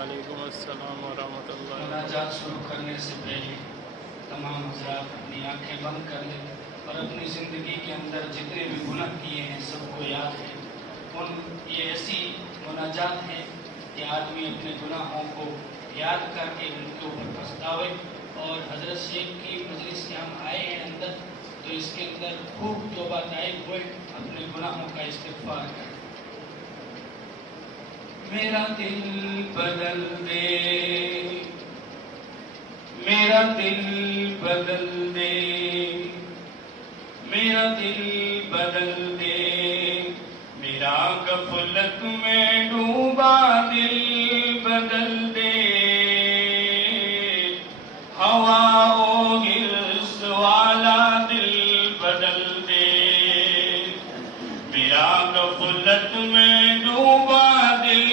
वालेकुम अस्सलाम वरहमतुल्लाह। मुनाजात शुरू करने से पहले तमाम हज़रात अपनी आंखें बंद कर लें और अपनी ज़िंदगी के अंदर जितने भी गुनाह किए हैं सबको याद है। ये ऐसी मुनाजात है कि आदमी अपने गुनाहों को याद करके उनके ऊपर पछतावे। और हज़रत शेख की मजलिस से हम आए हैं अंदर, तो इसके अंदर खूब तौबा ताइब हुए, अपने गुनाहों का इस्तिग़फ़ार करें। मेरा दिल बदल दे, मेरा दिल बदल दे, मेरा दिल बदल दे, मेरा गफलत में डूबा दिल बदल दे, हवाओं हिर्स वाला दिल बदल दे, मेरा गफलत में डूबा दिल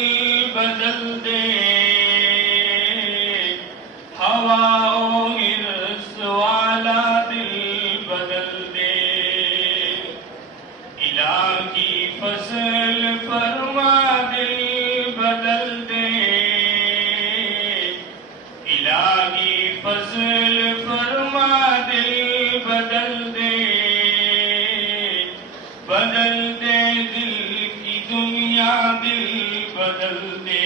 बदल दे, हवाओं हिर्स वाला दिल बदल दे, इलाही फज़ल फरमा दिल बदल दे, इलाही फज़ल फरमा दिल बदल दे, बदल दे दिल की दुनिया दिल बदल दे,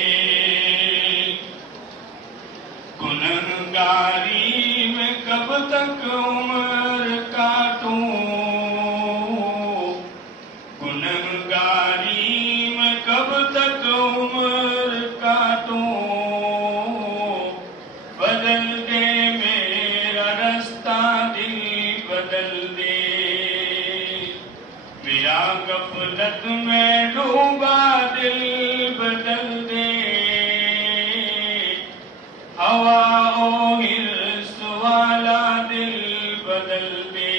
गुनहगारी में कब तक उम्र काटूं, गुनहगारी में कब तक उम्र काटूं, बदल दे मेरा रास्ता दिल बदल दे, मेरा गफलत में डूबा दिल बदल दे, हवाओं हिर्स वाला दिल बदल दे,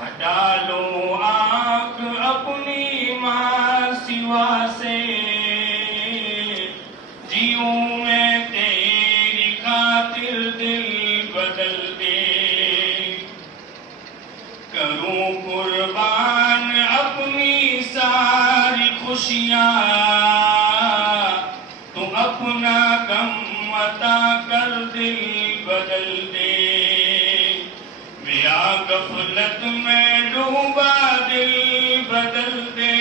हटा लो आँख अपनी माँ सिवा से, जीऊं मैं तेरी खातिर दिल बदल दे, करूं कुर्बान अपनी सारी खुशियाँ, तू अपना गम अता कर दिल बदल दे, मेरा गफलत में डूबा दिल बदल दे,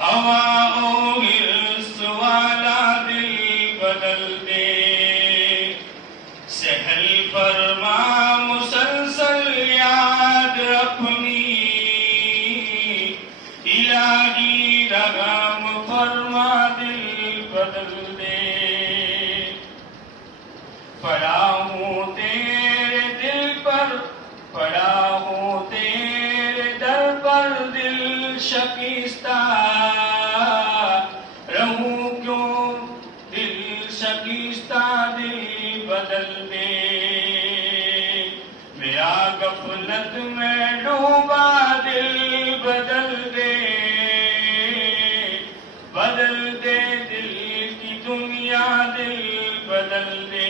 हवाओं हिर्स वाला दिल बदल दे, सहल फरमा मुसलसल याद अपनी, इलाही रहम फरमा दिल बदल दे, पड़ा हूँ तेरे दिल पर, पड़ा हूँ तेरे दर पर दिल शकीस्ता, रहूं क्यों दिल शकीस्ता दिल बदल दे, मेरा गफलत में डूबा दिल बदल दे, बदल दे दिल की दुनिया दिल बदल दे,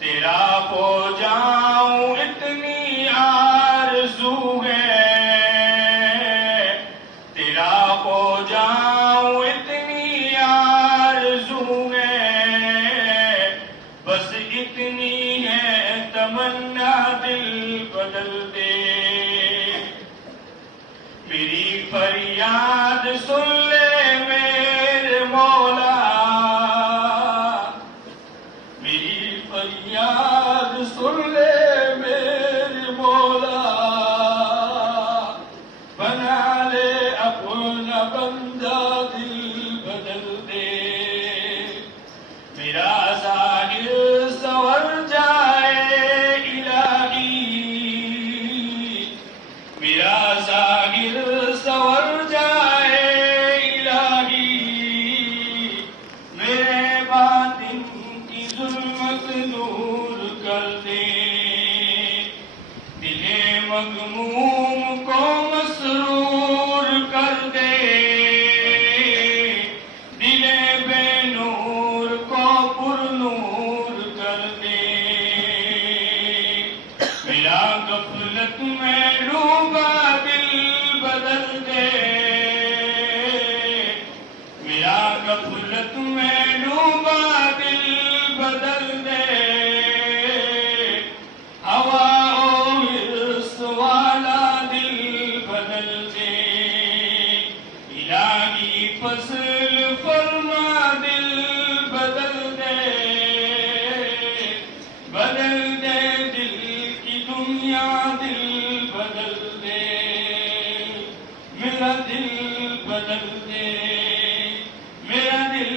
तेरा हो जाऊं इतनी आरज़ू है, तेरा हो जाऊं इतनी आरज़ू है, बस इतनी है तमन्ना दिल बदल दे, मेरी फरियाद सुन ले मेरे मौला, मेरी फरियाद सुन ले मेरे मौला, बना ले अपना बंदा दिल बदल दे, मेरा ज़ाहिर संवर जाए इलाही, मेरा ज़ाहिर संवर जाए इलाही, मेरे बातिन की ज़ुल्मत दूर कर दे, दिले मग़मूम को मसरूर कर दे, दिले बेनूर को पुरनूर कर दे, मेरा गफलत में डूबा दिल मेरा दिल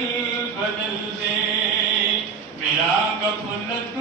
बदल दे, मेरा गफलत